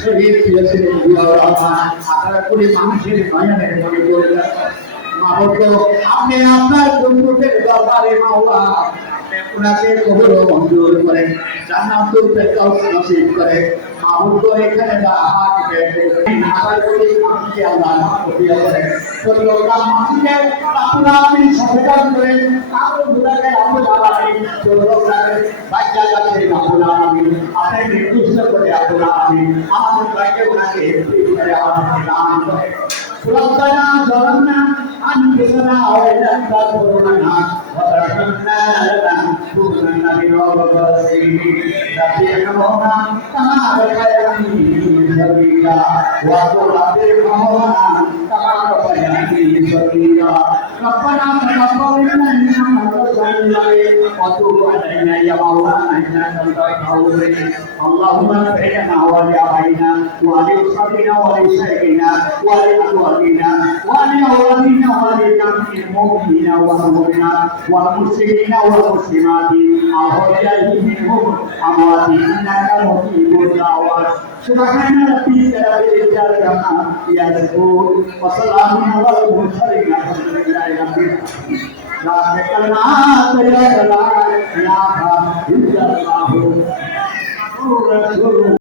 শহীদ হয়েছিলেন জিয়াউর রহমান। আপনারা কোটি মানুষের নয়নের মনে করবেন আপনি আপনার বন্ধুদের দরবারে মাওলা ওনাকে কবর মঞ্জুর করেন, জান্নাতুল ফেরদাউস নসিব করেন। মাহবুব এখানে হাত বেঁধে আবার কোটি মানুষকে আল্লাহ মাফ করেন। প্রত্যেকটা মানুষকে আপনারা আপনি সচেতন করেন, কারো গুণাকে আপনারা আপনি প্রত্যেকটাকে বাচ্চা কাছে আপনারা আপনি আপনি নির্দিষ্ট করে আপনারা আপনি আমাদের বাইকে ওনাকে করে আমাদের দান করেন। ربنا ظلمنا أنفسنا وإن لم تغفر لنا وترحمنا لنكونن من الخاسرين رب ارحمنا كما ربياني صغيرا وقل رب ارحمنا كما ربياني صغيرا ربنا تقبل منا إنك أنت السميع وتب علينا يا مولانا إنك أنت التواب الرحيم اللهم اغفر لنا ولآبائنا ولأصحابنا ولشيخنا ولأزواجنا ولأولادنا ولجميع المؤمنين والمؤمنات والمسلمين والمسلمات الأحياء منهم أموات إنك مجيب الدعوات سبحان ربك رب العزة عما يصفون وسلام على المرسلين والحمد لله رب العالمين لا كلمات إلا الله لا إله إلا الله